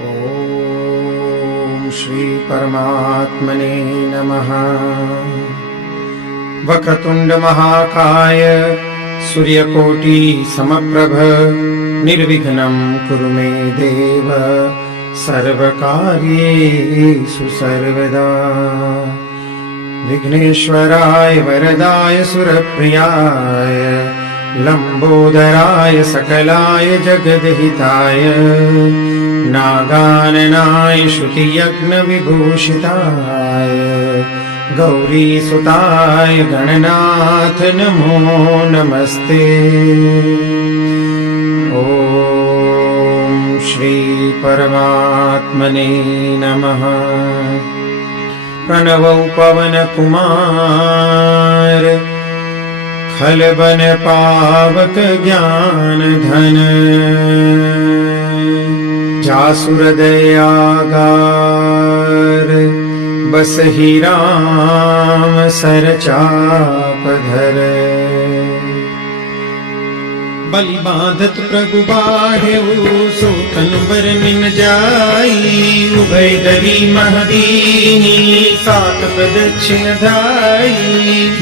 ॐ श्री परमात्मने नमः। वक्रतुंड महाकाय सूर्यकोटि समप्रभ निर्विघ्नं कुरु मे देव सर्वकार्येषु सर्वदा। विघ्नेश्वराय वरदाय सुरप्रियाय लंबोदराय सकलाय जगद्हिताय नागाननाय श्रुतियज्ञ विभूषिताय गौरीसुताय गणनाथ नमो नमस्ते। ॐ श्री परमात्मने नमः। प्रणवौ पवन कुमार खलबन पावक ज्ञान धन जासुर दयागार बसहि राम सरचाप धर। बलि बांधत प्रभु बाढ़ेऊ सोतन बर मिन जाई उभय दरी महदीनी सात प्रदक्षिण धाई।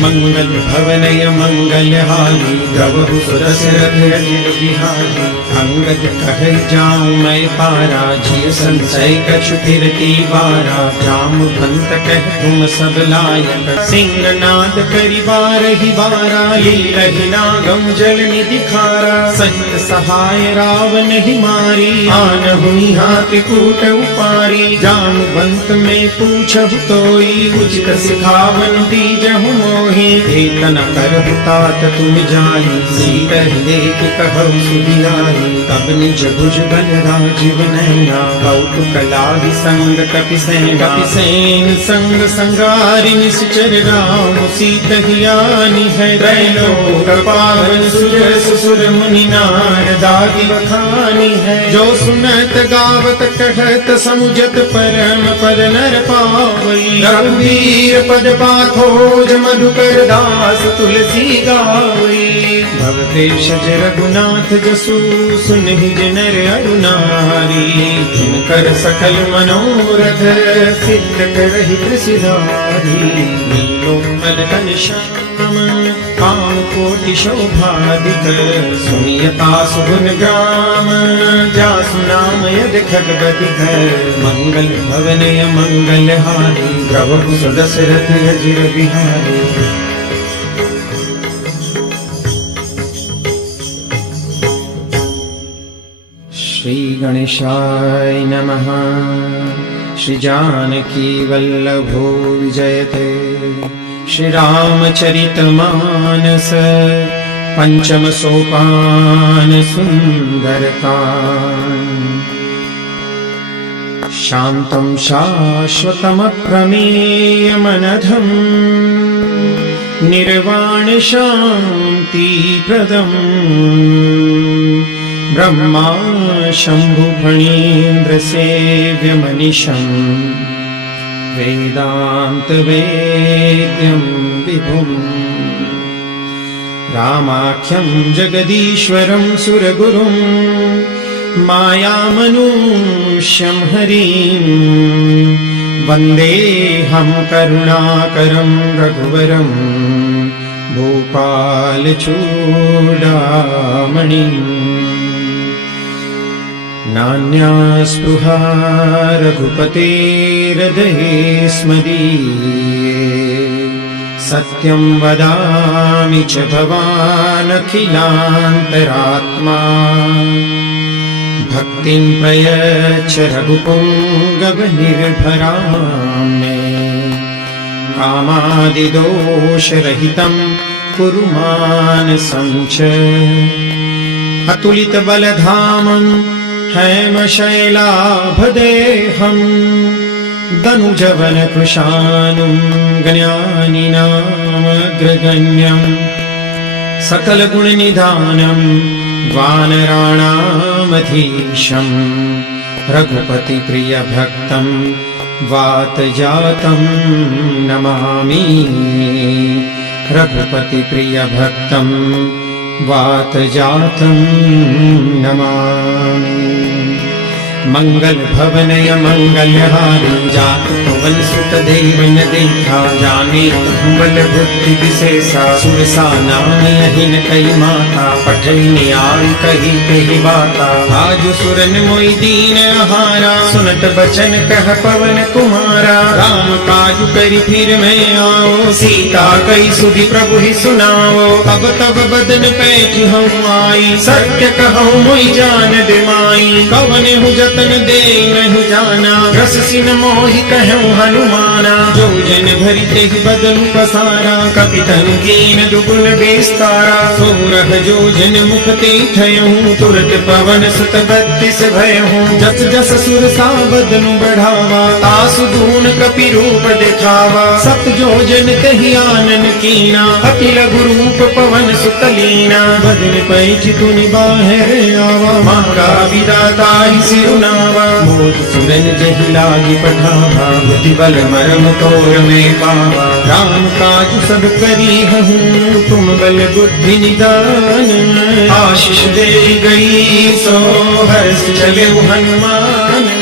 मंगल भवनय मंगल हाली गवहु सुरसरथ अजिर बिहारी। अंगद कहे जाऊं मैं पारा जिय संशय कछु फिरती बारा। जामवंत कह तुम सब लायक सिंहनाद करि बारहि बारा। लीलहि नागम जल निधि खारा सहित सहाय रावण ही मारी। आनहु हाथी कूट उपारी जामवंत में पूछहु तोई। उचित सिखावन दीजहु मोहि एतन करहु तात तुम जानी। सीतहि लेख कहु सुधियारी तब निज भुज बल राजीव नैना। कौतुक लाहि संग कपिसेन संग संगारि निश्चर राम सीतहि आनी है। त्रैलोक पावन सुजस सुर मुनि नारदादि बखानी है। जो सुनत गावत कहत समुझत परम पद नर पावई। रघुवीर पद पाथोज मधुकर दास तुलसी गावई। भवदेशज रघुनाथ जसु सुनहि नर अरु नारी। जिनकर सकल मनोरथ सिद्ध करहि कृषिधारी। नीलोत्पल घनश्याम काम कोटि शोभादिक। सुनियता सुगुन ग्राम जासु नाम यद खगपतिक। मंगल भवनय मंगल हारी प्रभु सुदशरथ अजिर बिहारी। श्री गणेशाय नमः। श्री जानकी वल्लभो विजयते। श्री रामचरितमानस पंचम सोपान सुंदरकांड। शांतं शाश्वतमप्रमेयमनघम् निर्वाण शांति प्रदम्। ब्रह्मा शंभु फणीन्द्र सेव्य मनीषम् वेदांत वेद्यं विभुम्। रामाख्यं जगदीश्वरं सुरगुरुं मायामनुष्यं हरिं। वन्देऽहं करुणाकरं रघुवरं भूपालचूडामणिम्। नान्या स्पृहा रघुपतेर्हृदये स्मदीये। सत्यं वदामि च भवान् अखिलान्तरात्मा। भक्तिं प्रयच्छ रघुपुङ्गवनिर्भरां मे। कामादिदोषरहितं कुरु मानसं च। अतुलितबलधामं हेमशैलाभदेहम्। दनुजवनकृशानुं ज्ञानिनामग्रगण्यम्। सकलगुणनिधानं वानराणामधीशम्। रघुपतिप्रियभक्तं वातजातं नमामि। रघुपतिप्रियभक्तं वातजातं नमामि। मंगल भवनय मंगलहारी जात पवन सुत देव न देखा जाने तुमल बुद्धि विशेषा सुरसा नानी अहिन कई माता पठई न्याय कही कही बाता आज सुरन मोई दीन हारा सुनत बचन कह पवन कुमारा राम काज करी फिर मैं आओ सीता कई सुधि प्रभु ही सुनाओ अब तब बदन पैठ हूँ आई सत्य कहूँ मोई जान दे माई कवन हूँ जतन दे नहीं जाना रस सिन मोहि कहूँ हनुमाना जो जन भरी ते बदन पसारा कपितन कीन दुगुन विस्तारा सोरह जो जन मुख ते ठयहूँ तुरत पवन सुत 32 भयहूँ जस जस सुर सा बदन बढ़ावा तासु दून कपि रूप दिखावा सत जो जन तहि आनन कीना अति लघु रूप पवन सुत लीना बदन पैठ तुनि बाहर आवा माँ का विदाता ही सिरुनावा मोद सुरन जहि लागी पठावा बुद्धि बल मरम तोर में पावा राम काज सब करी हूँ तुम बल बुद्धि निदान आशीष दे गई सो हर्ष चले हनुमान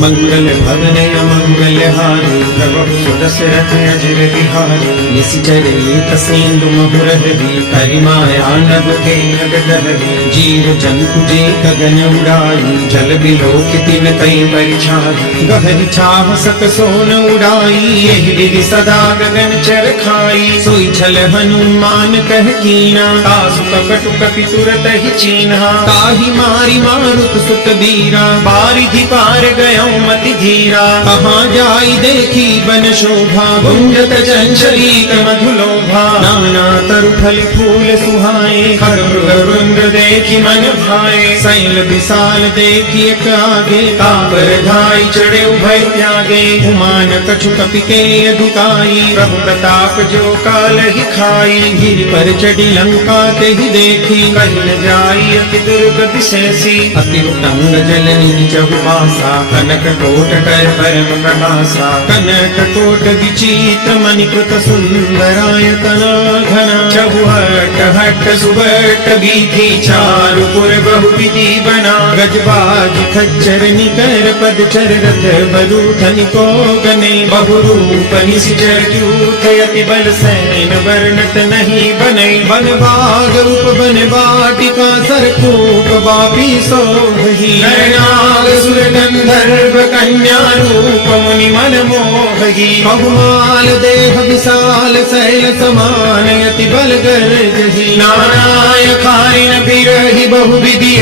मंगल भवनय मंगलहारी प्रभु सुदशरथ अजर बिहारी निश्चर एक सेंदु महुरहरी करिमाया नभ के नगदहरी जीव जंतु जे गगन उड़ाई जल बिलोक तिन कई परिछाई गहरी छाव सक सोन उड़ाई यही विधि सदा गगन चर खाई सोई छल हनुमान कह कीना तासु कपटु कपि तुरत ही चीन्हा ताहि मारी मारुत सुत बीरा बारिधि पार गयो मति धीरा कहाँ जाई देखी बन शोभा गुंजत चंचलीत मधुलोभा नाना तरु फल फूल सुहाए हर मृग देखी मन भाए शैल विशाल देखी एक आगे तापर धाई चढ़े उभय त्यागे उमान कछु कपि के अधुताई प्रभु प्रताप जो काल ही खाई गिर पर चढ़ी लंका ते ही देखी कहीं न जाई अति दुर्ग विशेषी अति उतंग जल निधि चहुबासा कनक कोट कर परम प्रकाशा कनक कोट विचित्र मणिकृत सुंदरायतना घना चहुहट हट सुबट बीथी चारु पुर बहुविधि बना गजबाज खच्चर निकर पद चर रथ बरु धनि को गने बहुरूप निशिचर जूथ यति बल सैन वर्णत नहीं बने बन बाग रूप बन वाटिका सरकूप बापी सोहि नरनाग सुर गंधर्व कन्या रूप मुनि मन मोहि बहुमाल देह विशाल शैल समान यति बल गर्जहि नाराय खारिन बिरहि बहुविधि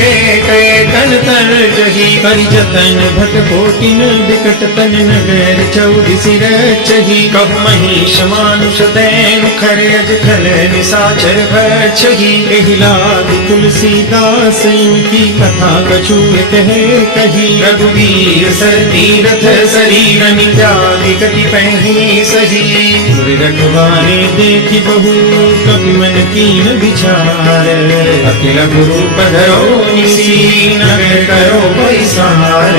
तन तर्जहि करि जतन भट कोटिन बिकट तन नगर चौदिसि रचहि कहु महिष मानुष दैन खर अज खल निशाचर भक्षहि एहि लागी तुलसीदास की कथा कछु कहे कही रघुवीर सर तीरथ शरीर निजाति कति पही सही तुर रखवारे देखी बहु कवि मन कीन विचार अखिल गुरु पधरो निसी नगर करो पैसार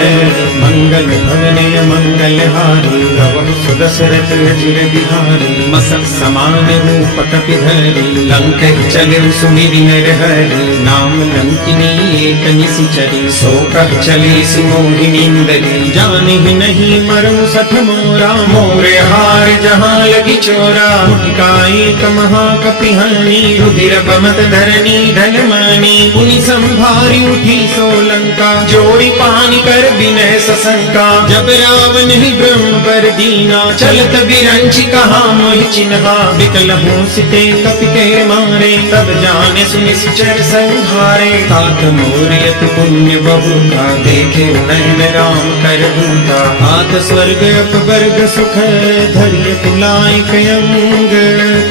मंगल भवनय मंगलहारी रवि सुदशरथ अजर बिहारी मसक समान रूप कपिधरी लंक चले सुमिरि नर हरि नाम लंकिनी एक निशिचरी सो कह चले मोहिनींदरी जाने ही नहीं मरु सठ मोरा मोरे हार जहाँ लगी चोरा मुठिका एक महाकपिहानी रुधिर बमत धरनी धन मानी पुनि संभारी उठी सोलंका जोड़ी पानी कर विनय सशंका जब रावण ही ब्रह्म पर दीना चलत बिरंची कहा मोहि चिन्हा विकल हो सिते कपि के मारे तब जाने सुनिश्चर संहारे तात मोरियत पुण्य बहुता देखे नयन राम कर दूता हाथ स्वर्ग अपवर्ग सुख धरिय तुलाई कयंग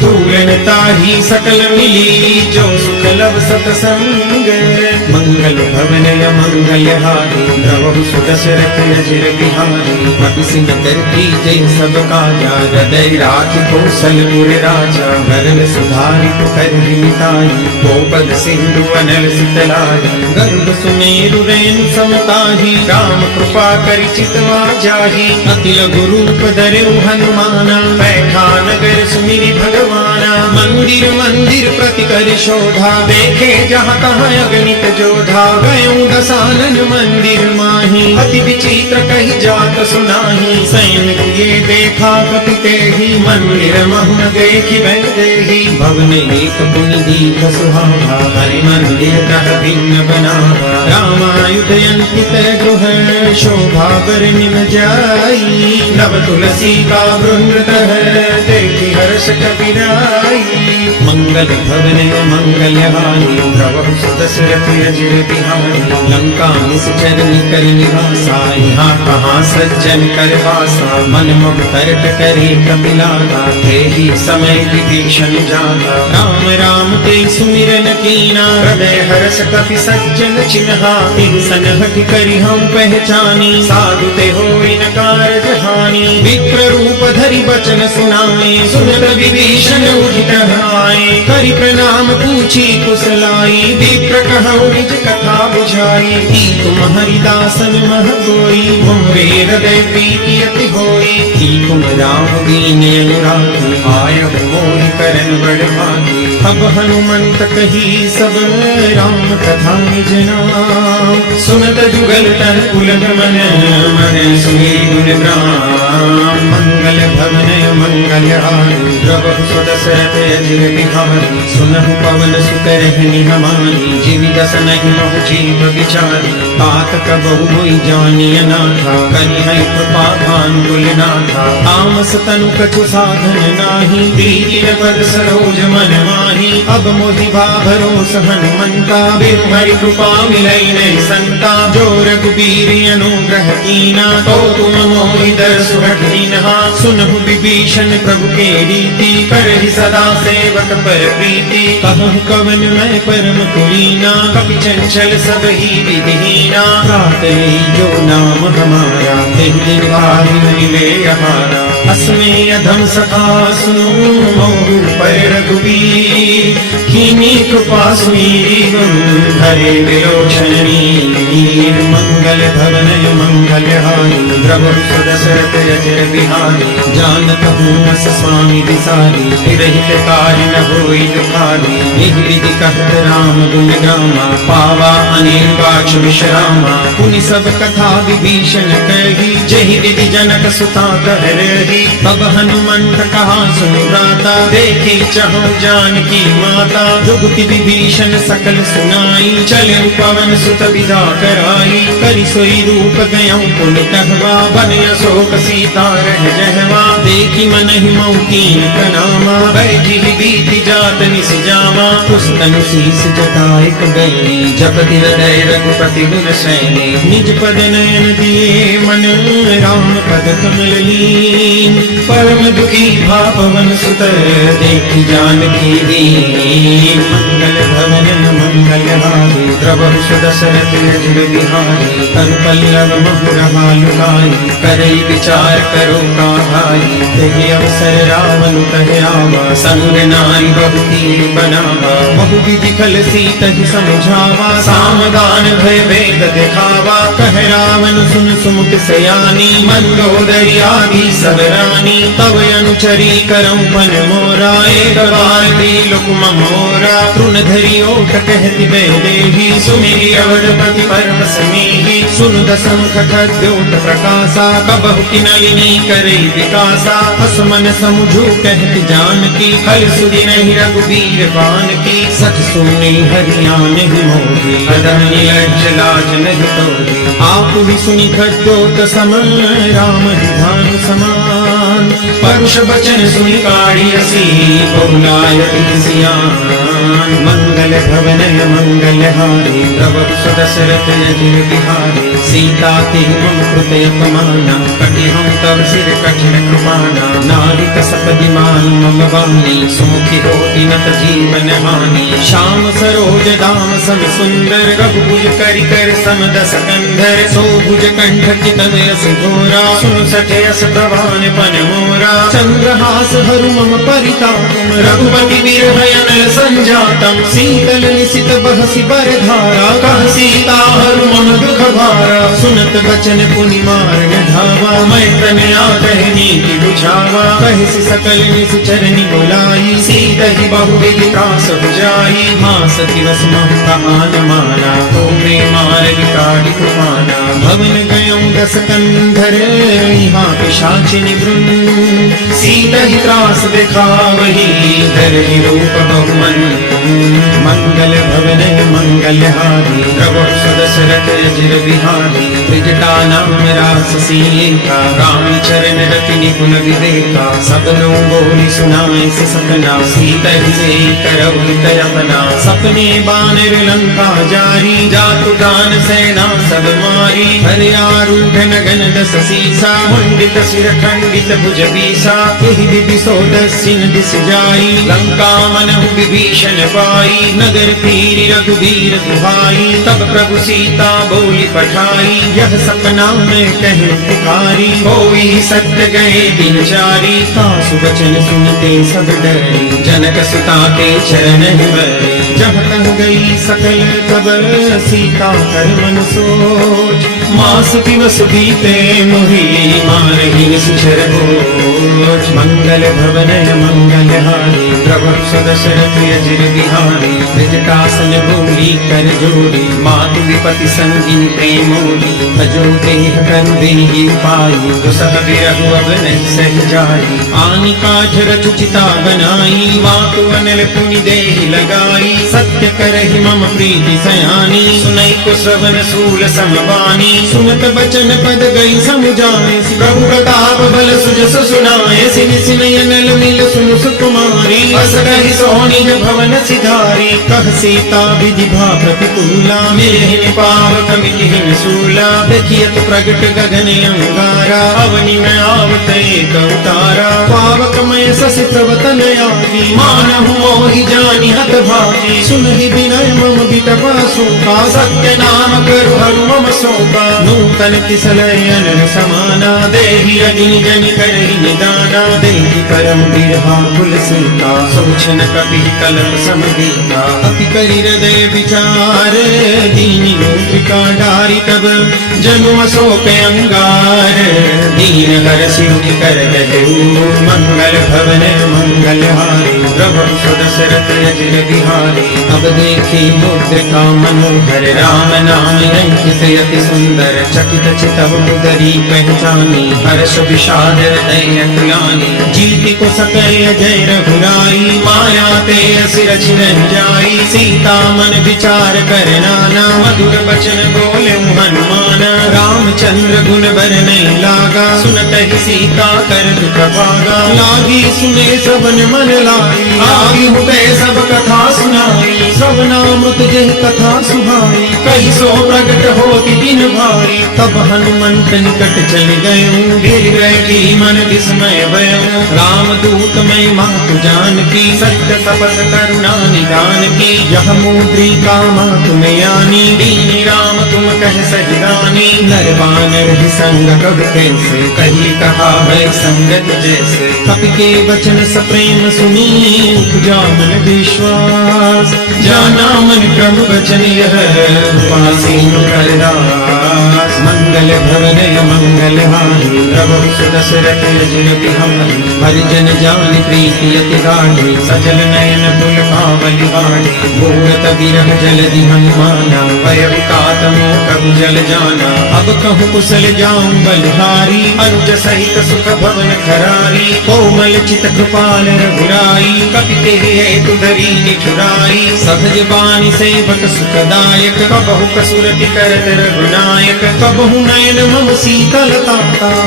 तूलन ताही सकल मिली जो सुख लब सतसंग मंगल भवनय मंगलहारी प्रभु सुदशरथ अजर बिहारी कपि सिन करती जय सब काजा हृदय राखि कौशलपुर राजा भरल सुधारि पुकर विनिताई गोपद सिंधु अनल सितलाई गर्भ सुमेरु रेणु समताही राम कृपा करि चितवा जाहि अति लघु रूप धरऊ हनुमाना बैठा नगर सुमिरि भगवाना मंदिर मंदिर प्रति कर शोधा देखे जहाँ तहाँ अगणित जोधा गयो दसानन मंदिर माही अति बहुत सुनाही सैन किए देखा कपिते ही मंदिर महुन देखी बैठे ही भवन एक पुनि दीख सुहावा हरि मंदिर कह भिन्न बनावा रामायुध अंकित गृह शोभा बर निम जाई नव तुलसी का वृंद देखी हर्ष कपिराई मंगल भवन मंगल हानि प्रभु सुदशरथ अजिर बिहारी लंका निश्चर निकर निवासा यहाँ कहाँ सज्जन कर वासा मन मुख तर्क करे कपिलागा ही समय विभीषण जागा राम राम ते सुमिरन कीना हृदय हर्ष कपि सज्जन चिन्हा सन हट करि हम पहचानी साधु ते होई न कारज हानि विप्र रूप धरि बचन सुनाए सुनत विभीषण उठित आए करि प्रणाम पूछी कुशलाई विप्र कहु निज कथा बुझाई तुम हरिदासन मह कोई मोरे हृदय प्रीति अति होई तुम राम दीन अनुरागी आय मोहि करन बड़ भागी अब हनुमंत कही सब राम कथा निज नाम सुनत जुगल तन पुलक मन मन सुनी गुण ग्राम मंगल भवन मंगल हारी प्रभु सुदशरथ अजिर बिहारी सुनहु पवन सुत रहनी हमारी जीवि दस नहीं महु जीव विचारी तात कबहु मोहि जानिय नाथा कनि है कृपा भानुकुल नाथा तामस तनु कछु साधन नाही दीन पद सरोज मन माही अब मोहि भरोस हनुमंता बिनु हरि कृपा मिलई नहीं संता जो रघुबीर अनुग्रह कीना तो तुम मोहि दर्शु हठीनहा सुनहु विभीषण प्रभु के रीति करहि सदा सेवक पर प्रीति कहु कवन मैं परम कुलीना कपि चंचल सब ही विधिहीना प्रात जो नाम हमारा तेहि दिन भारी मिले हमारा अस्मे अधम सखा सुनो मोहु पर रघुबीर कीनी कृपा सुमीरी हरे विलोचन नीर मंगल भवन मंगल हारी प्रभु सुदशरथ अजिर बिहारी जानत हूँ अस स्वामी विसारी विरहित कार्य न होई दुखारी निज विधि कहत राम गुण गामा पावा अनेक बाच विश्रामा पुनि सब कथा विभीषण कही जहि विधि जनक सुता कह रही तब हनुमंत कहा सुन भ्राता देखी चहु जानकी माता जुगति विभीषण सकल सुनाई चले पवन सुत विदा कराई करि सोई रूप गयऊँ पुनि कहवा बन अशोक सीता रह जहवा देखी मन ही मौकीन प्रणामा बैठी बीति जात निस जामा पुस्तनु शीस जटायक गए जपति हृदय रघुपति गुण सैने निज पद नयन दिए मन राम पद कमल लीन परम दुखी भापवन सुत देखी जानकी दीन मंगल भवन मंगल हारी प्रभु सुदशरथ अजिर बिहारी तनु पल्लव महु रहा लुकाई करई विचार करो का भाई तेहि अवसर रावण कहे आवा संग नारी बहु तीर बनावा बहु विधि फल सीतहि समझावा सामदान भय भेद दिखावा कह रावण सुन सुमुख सयानी मंदोदरी आदि सब रानी तब अनुचरी करऊं पन मोरा एक बार त्रिलोक मोरा तृण धरि ओट कहति वैदेही सुमिरि अवधपति परम स्नेही सुन दसमुख खद्योत प्रकाशा कबहु किनलिनी करई विकासा असमन समुझू कहति जानकी हल सुधि नहीं रघुबीर बान की सच सुनी हरियाण ही मोही अदन लज्ज लाज नहीं तोही आप भी सुनी खद्योत समान राम ही धान समान परुष बचन सुनि काढ़ी असी बहुलाय सियान मंगल भवन मंगल हारी प्रभु सुदशरथ अजिर बिहारी सीता तिहि मम कृते अपमाना कटि हम तव सिर कठिन कृपाना नारिक सपदि मान मम वाणी सुमुखी होति नत जीवन हानि श्याम सरोज दाम सम सुंदर रघुभुज करि कर सम दस कंधर सोभुज कंठ चितन यस घोरा सुन सठे यस प्रभान पन मोरा चंद्रहास हरु मम परिताप रघुपति बिरहयन संजातम शीतल निशित बहसि बर धारा कह सीता हरु मम दुख भारा सुनत बचन पुनि मारन धावा मैं तनया कह नीति बुझावा कहसि सकल निश्चर बुलाई सीतहि बहुविधि त्रास बुझाई मास दिवस महु कहा न माना तो मैं मार काढ़ी कुमाना भवन गयऊँ 10 कंधर यहाँ पिशाचिनी वृंद। सीता ही त्रास दिखावही धरहि रूप बहुमन। मंगल भवन मंगलहारी प्रभु सुदशरथ अजिर बिहारी। त्रिजटा नाम रास सीता राम चरण रति निपुण विवेका। सबनो बोली सुनाए से सपना सीता ही से करऊ अपना। सपने बानर लंका जारी जातु दान सेना सब मारी। हरि आरूढ़ नगन 10 सीसा मुंडित सिर खंडित भुज बीसा। यही दिदिसो 10 दिस जाई लंका मनहु विभीषण पाई। नगर पीरि रघुबीर दुहाई तब प्रभु सीता बोली पठाई। यह सपना में कहे पुकारी होई सत्य गए दिनचारी। सासु वचन सुनते सब डरी जनक सुता के चरण बरे। जब कह गई सकल खबर सीता कर मन सोच। मास दिवस बीते मोहि मारहि निश्चर भोज। मंगल भवन मंगलहारी प्रभु सुदशरथ अजिर बिहारी। त्रिजटासन भूमि कर जोड़ी मातु विपति संगिनी प्रेमोरी। भजो देह कंदेहि पाई दुसह बिरहु अब नहीं सह जाई। आनि काठ रचु चिता बनाई मातु अनल पुनि देहि लगाई। सत्य करहि मम प्रीति सयानी सुनई को श्रवण सूल समवानी। सुनत बचन पद गई समुझाए प्रभु प्रताप बल सुजस सुनाए। सिन सिन अनल मिल सुनु सुकुमारी बस रही सोनिज भवन सिधारी। कह सीता विधि भा प्रतिकूला मिलहि पावक मिलिहि सूला। देखियत प्रगट गगन अंगारा अवनि में आवते उतारा। पावक मय ससि प्रवतन आदि मानहु मोहि जानि हत भागी। सुनहि विनय मम बिटवा शोका सत्य नाम करु हरु मम शोका। नूतन किसलय अनल समाना देहि अग्नि जनि करहि निदाना। देहि परम बिरहा कुल सीता सोचन कपि कलप समदीता। अपि करि हृदय विचार दीनि मुद्रिका डारी। तब जनु अशोक अंगार दीन हर सिंह कर दहु। मंगल भवन मंगलहारी प्रभु सुदशरथ अजिर बिहारी। अब देखी मुद्रिका मनोहर राम नाम अंकित अति सुंदर। चकित चितव उदरी पहचानी हर्ष विषाद हृदय अकुलानी। जीति को सकय जय रघुराई माया ते सिर छिरन जाई। सीता मन विचार कर नाना मधुर बचन बोले हनुमान। रामचंद्र गुण बर नहीं लागा सुनत ही सीता कर दुख भागा। लागी सुने सबन मन लाई लागी हुए सब कथा सुनाई। सब नामृत जय कथा सुहाई कही सो प्रगट होती दिन भारी। तब हनुमंत निकट चल गये गिर बैठी मन विस्मय भयो। राम दूत मैं मातु जान की सत्य शपथ करुणा निदान की। यह मुद्रिका मातु में आनी दीनी राम तुम कह सही रानी। नर बानर ही संग कब कैसे कही कहा है संगत जैसे। कपि के वचन सप्रेम सुनी उपजा मन विश्वास। जाना मन क्रम वचन यह उपासीन कर दास। मंगल भवन मंगलहारी प्रभु सुदशरथ अजिर बिहारी। हरिजन जान प्रीति अति गाढ़ी सजल नयन पुल पावली बाढ़ी। मूरत बिरह जलधि हनुमाना भय वितात प्रभु जल जाना। अब कहूँ कुशल जाऊं बलिहारी अनुज सहित सुख भवन खरारी। कोमल चित कृपाल रघुराई कपि तेहि हेतु धरी निठुराई। सहज बानी सेवक सुखदायक कबहु कसुरति करत रघुनायक। कबहु नयन मम शीतलता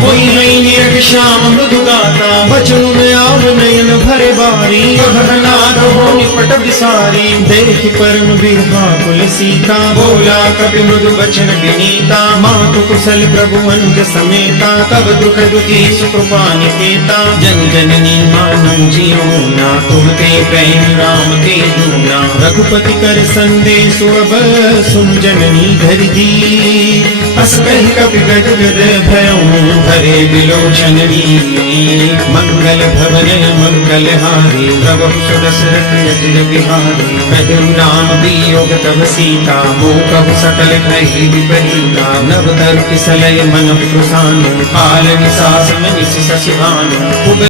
होई नहीं निरख श्याम मृदु गाता। बचन में आव नयन भरे बारी नाथ हो निपट विसारी। देख परम बिरहा कुल सीता बोला कपि मृदु बचन विनीता। मातु कुशल प्रभु अनुज समेता तब दुख दुखी सुकृपा निकेता। जन जननी मानव जीवना तुमते प्रेम राम के दूना। रघुपति कर संदेश अब सुन जननी धरि दी। अस कहि कपि गद गद भयउ भरे बिलोचन मंगल भवन मंगलहारी प्रभु सुदशरथ अजिर बिहारी। कहु राम वियोग तब सीता मोह कहु सकल भय विपरीता। नव तरु किसलय मन प्रसानु काल निसास में निस शशि भानु।